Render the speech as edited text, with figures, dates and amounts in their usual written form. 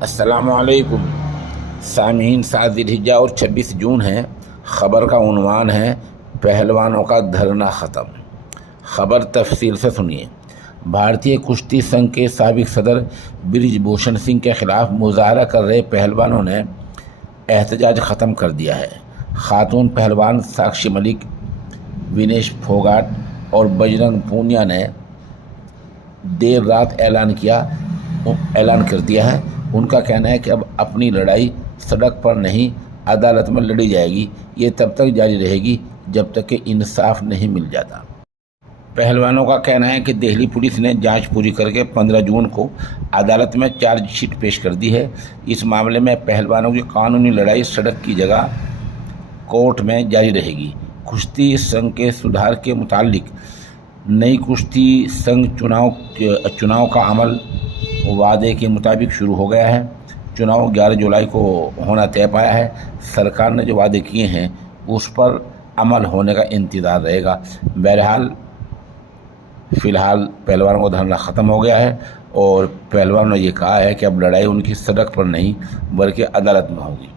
السلام علیکم سامعین، 7 ذی الحجہ اور 26 جون ہے۔ خبر کا عنوان ہے پہلوانوں کا دھرنا ختم۔ خبر تفصیل سے سنیے۔ بھارتی کشتی سنگھ کے سابق صدر برج بھوشن سنگھ کے خلاف مظاہرہ کر رہے پہلوانوں نے احتجاج ختم کر دیا ہے۔ خاتون پہلوان ساکشی ملک، ونیش پھوگاٹ اور بجرنگ پونیا نے دیر رات اعلان کر دیا ہے۔ ان کا کہنا ہے کہ اب اپنی لڑائی سڑک پر نہیں، عدالت میں لڑی جائے گی۔ یہ تب تک جاری رہے گی جب تک کہ انصاف نہیں مل جاتا۔ پہلوانوں کا کہنا ہے کہ دہلی پولیس نے جانچ پوری کر کے 15 جون کو عدالت میں چارج شیٹ پیش کر دی ہے۔ اس معاملے میں پہلوانوں کی قانونی لڑائی سڑک کی جگہ کورٹ میں جاری رہے گی۔ کشتی سنگھ کے سدھار کے متعلق نئی کشتی سنگھ چناؤ کا عمل وعدے کے مطابق شروع ہو گیا ہے۔ چناؤ 11 جولائی کو ہونا طے پایا ہے۔ سرکار نے جو وعدے کیے ہیں اس پر عمل ہونے کا انتظار رہے گا۔ بہرحال فی الحال پہلوانوں کا دھرنا ختم ہو گیا ہے اور پہلوانوں نے یہ کہا ہے کہ اب لڑائی ان کی سڑک پر نہیں بلکہ عدالت میں ہوگی۔